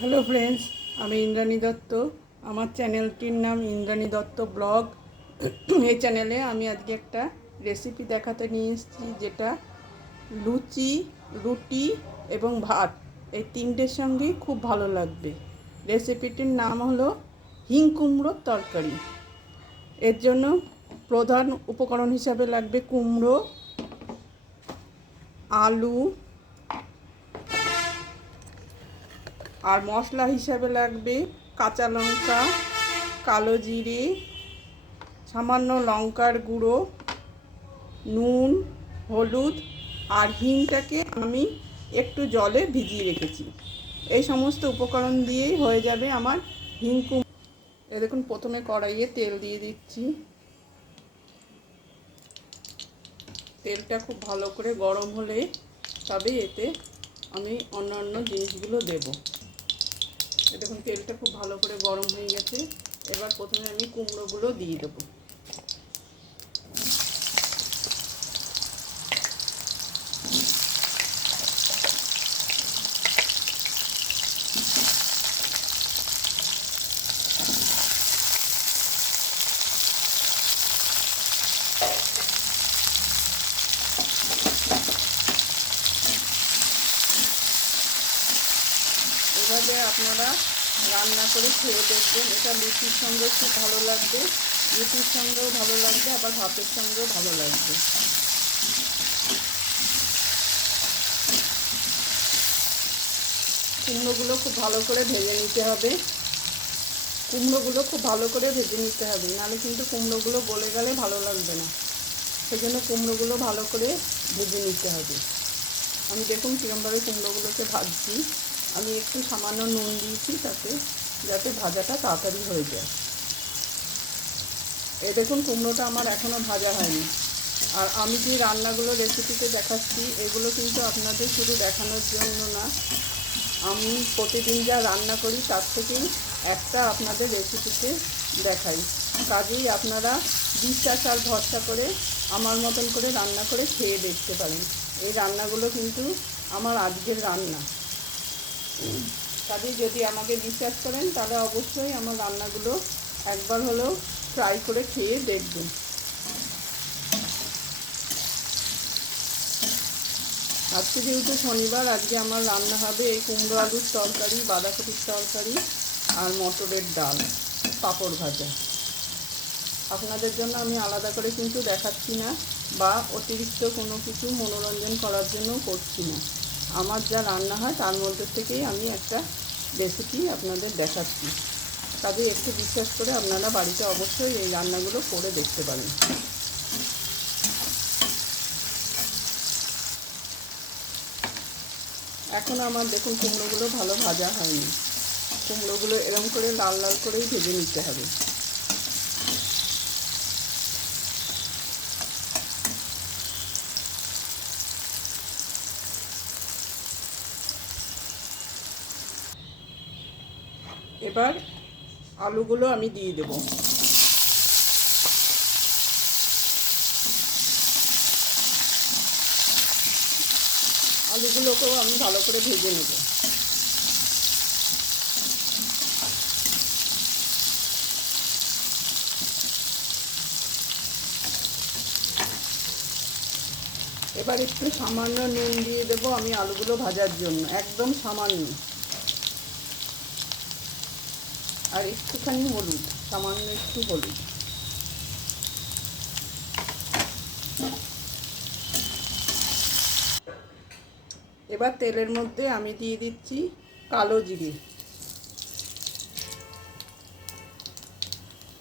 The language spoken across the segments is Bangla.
হ্যালো ফ্রেন্ডস, আমি ইন্দ্রাণী দত্ত। আমার চ্যানেলটির নাম ইন্দ্রাণী দত্ত ব্লগ। এই চ্যানেলে আমি আজকে একটা রেসিপি দেখাতে নিয়ে এসেছি, যেটা লুচি, রুটি এবং ভাত এই তিনটের সঙ্গেই খুব ভালো লাগবে। রেসিপিটির নাম হলো হিং কুমড়োর তরকারি। এর জন্য প্রধান উপকরণ হিসাবে লাগবে কুমড়ো, আলু, আর মশলা হিসাবে লাগবে কাঁচা লঙ্কা, কালো জিরে, সামান্য লঙ্কার গুঁড়ো, নুন, হলুদ আর হিংটাকে আমি একটু জলে ভিজিয়ে রেখেছি। এই সমস্ত উপকরণ দিয়েই হয়ে যাবে আমার হিং কুমড়ো। দেখুন, প্রথমে কড়াইয়ে তেল দিয়ে দিচ্ছি। তেলটা খুব ভালো করে গরম হলে তবে এতে আমি অন্যান্য জিনিসগুলো দেব। দেখুন, তেলটা খুব ভালো করে গরম হয়ে গেছে। এবার প্রথমে আমি কুমড়োগুলো দিয়ে দেবো। এভাবে আপনারা রান্না করে খেয়ে দেখবেন। এটা লুচির সঙ্গে খুব ভালো লাগবে, রুটির সঙ্গেও ভালো লাগবে, আবার ভাতের সঙ্গেও ভালো লাগবে। কুমড়োগুলো খুব ভালো করে ভেজে নিতে হবে। নাহলে কিন্তু কুমড়োগুলো গলে গেলে ভালো লাগবে না। সেজন্য কুমড়োগুলো ভালো করে ভেজে নিতে হবে। আমি দেখুন কীরকমভাবে কুমড়োগুলোকে ভাজছি। আমি একটু সামান্য নুন দিয়েছি তাতে, যাতে ভাজাটা তাড়াতাড়ি হয়ে যায়। এই দেখুন, কুমড়োটা আমার এখনও ভাজা হয়নি। আর আমি যে রান্নাগুলো রেসিপিতে দেখাচ্ছি, এগুলো কিন্তু আপনাদের শুধু দেখানোর জন্য না, আমি প্রতিদিন যা রান্না করি তার থেকেই একটা আপনাদের রেসিপিতে দেখাই। কাজেই আপনারা বিশ্বাস আর ভরসা করে আমার মতন করে রান্না করে খেয়ে দেখতে পারেন। এই রান্নাগুলো কিন্তু আমার আজকের রান্না। কাজেই যদি আমাকে বিশ্বাস করেন তাহলে অবশ্যই আমার রান্নাগুলো একবার হলেও ট্রাই করে খেয়ে দেখবেন। আজকে যেহেতু শনিবার, আজকে আমার রান্না হবে এই কুমড়ো আলুর তরকারি, বাঁধাকপির তরকারি আর মটরের ডাল, পাঁপড় ভাজা। আপনাদের জন্য আমি আলাদা করে কিন্তু দেখাচ্ছি না, বা অতিরিক্ত কোনো কিছু মনোরঞ্জন করার জন্য করছি না। আমার যা রান্না হয় তার মধ্যে থেকেই আমি একটা রেসিপি আপনাদের দেখাচ্ছি। কাজে একটু বিশ্বাস করে আপনারা বাড়িতে অবশ্যই এই রান্নাগুলো করে দেখতে পারেন। এখন আমার দেখুন কুমড়োগুলো ভালো ভাজা হয়নি। কুমড়োগুলো এরম করে লাল লাল করেই ভেজে নিতে হবে। এবার আলুগুলো আমি দিয়ে দেব। আলুগুলোকেও আমি ভালো করে ভেজে নেব। এবার একটু সামান্য নুন দিয়ে দেব আমি আলুগুলো ভাজার জন্য, একদম সামান্য। আর একটুখানি হলুদ, সামান্য একটু হলুদ। এবার তেলের মধ্যে আমি দিয়ে দিচ্ছি কালো জিরে,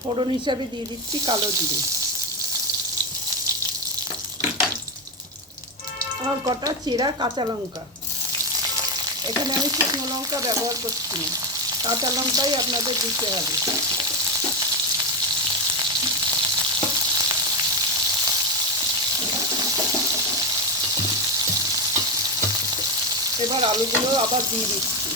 ফোড়ন হিসাবে দিয়ে দিচ্ছি কালো জিরে, আর কটা চেরা কাঁচা লঙ্কা। এখানে আমি শুকনো লঙ্কা ব্যবহার করছি না, কাঁচা লঙ্কাই আপনাদের দিতে হবে। এবার আলুগুলো আবার দিয়ে দিচ্ছি।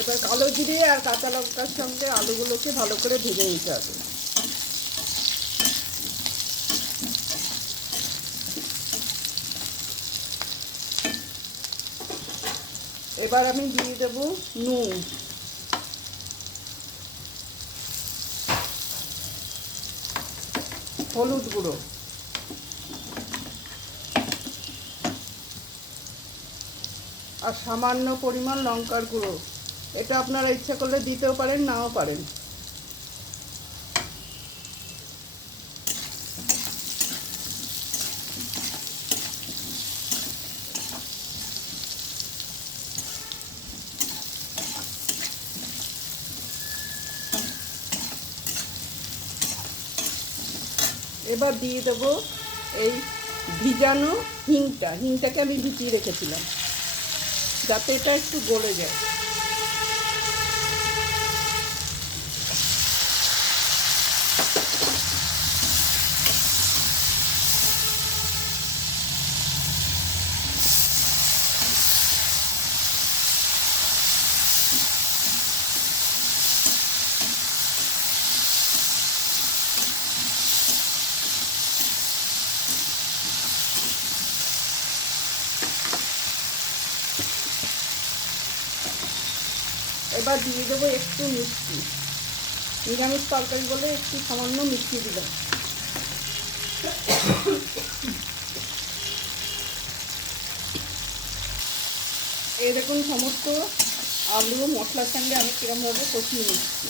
এবার কালো জিরে আর কাঁচা লঙ্কার সঙ্গে আলুগুলোকে ভালো করে ভেজে নিতে হবে। এবার আমি দিয়ে দেব নুন, হলুদ গুঁড়ো, আর সামান্য পরিমাণ লঙ্কার গুঁড়ো। এটা আপনারা ইচ্ছা করলে দিতেও পারেন, নাও পারেন। এবার দিয়ে দেবো এই ভিজানো হিংটাকে আমি ভিজিয়ে রেখেছিলাম যাতে এটা একটু গলে যায়। এবার দিয়ে দেবো একটু মিষ্টি, নিরামিষ তরকারি বলে একটু সামান্য মিষ্টি দিলাম। এই দেখুন সমস্ত আলু মশলার সঙ্গে আমি কীরকমভাবে কষিয়ে নিচ্ছি।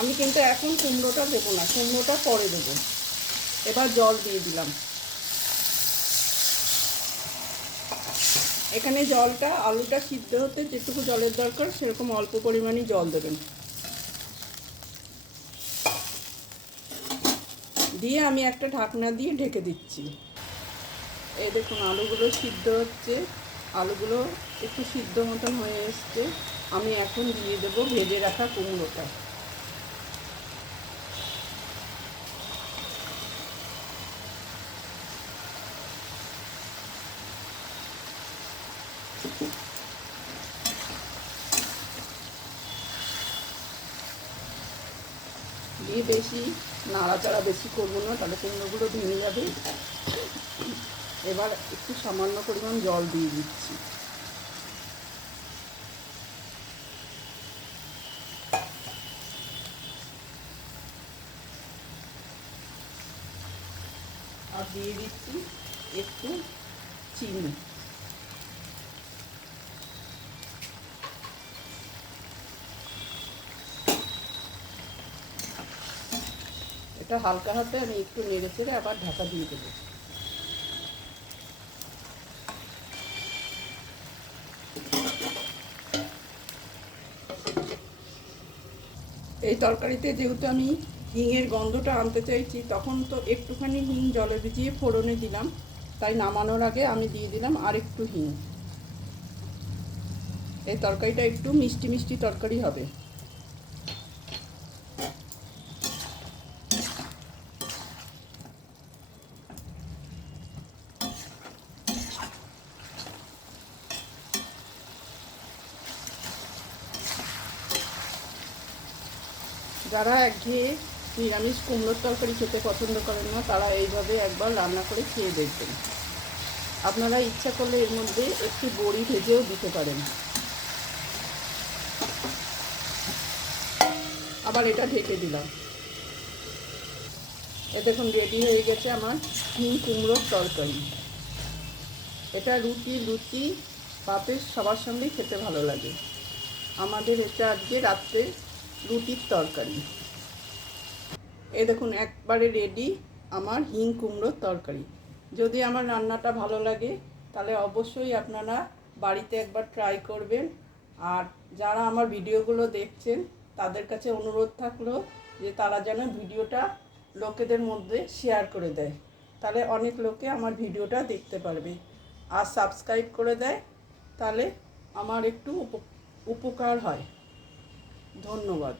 আমি কিন্তু এখন কুমড়োটা দেবো না, কুমড়োটা পরে দেবো। এবার জল দিয়ে দিলাম। এখানে জলটা আলুটা সিদ্ধ হতে যেটুকু জলের দরকার সেরকম অল্প পরিমাণে জল দেবেন। দিয়ে আমি একটা ঢাকনা দিয়ে ঢেকে দিচ্ছি। এই দেখুন আলুগুলো সিদ্ধ হচ্ছে, আলুগুলো একটু সিদ্ধ মতন হয়ে এসছে। আমি এখন দিয়ে দেবো ভেজে রাখা কুমড়োটা। দিয়ে বেশি নাড়াচাড়া বেশি করবো না, তাহলে কুমড়োগুলো ভেঙে যাবে। এবার একটু সামান্য পরিমাণ জল দিয়ে দিচ্ছি। আর দিয়ে দিচ্ছি একটু চিনি। এটা হালকা হাতে আমি একটু নেড়ে চেড়ে আবার ঢাকা দিয়ে দেবো। এই তরকারিতে যেহেতু আমি হিঙের গন্ধটা আনতে চাইছি, তখন তো একটুখানি হিং জলে ভিজিয়ে ফোড়নে দিলাম, তাই নামানোর আগে আমি দিয়ে দিলাম আর একটু হিং। এই তরকারিটা একটু মিষ্টি মিষ্টি তরকারি হবে। যারা একঘেয়ে নিরামিষ কুমড়োর তরকারি খেতে পছন্দ করেন না, তারা এইভাবে একবার রান্না করে খেয়ে দেখবেন। আপনারা ইচ্ছা করলে এর মধ্যে একটু বড়ি ভেজেও দিতে পারেন। আবার এটা ঢেকে দিলাম। এ দেখুন রেডি হয়ে গেছে আমার হিং কুমড়োর তরকারি। এটা রুটি লুচি ভাতের সবার সঙ্গেই খেতে ভালো লাগে। আমাদের এটা আজকে রাত্রে রুটির তরকারি। এই দেখুন একবারে রেডি আমার হিং কুমড়োর তরকারি। যদি আমার রান্নাটা ভালো লাগে তাহলে অবশ্যই আপনারা বাড়িতে একবার ট্রাই করবেন। আর যারা আমার ভিডিওগুলো দেখছেন তাদের কাছে অনুরোধ থাকলো যে তারা যেন ভিডিওটা লোকেদের মধ্যে শেয়ার করে দেয়, তাহলে অনেক লোকে আমার ভিডিওটা দেখতে পারবে। আর সাবস্ক্রাইব করে দেয়, তাহলে আমার একটু উপকার হয়। ধন্যবাদ।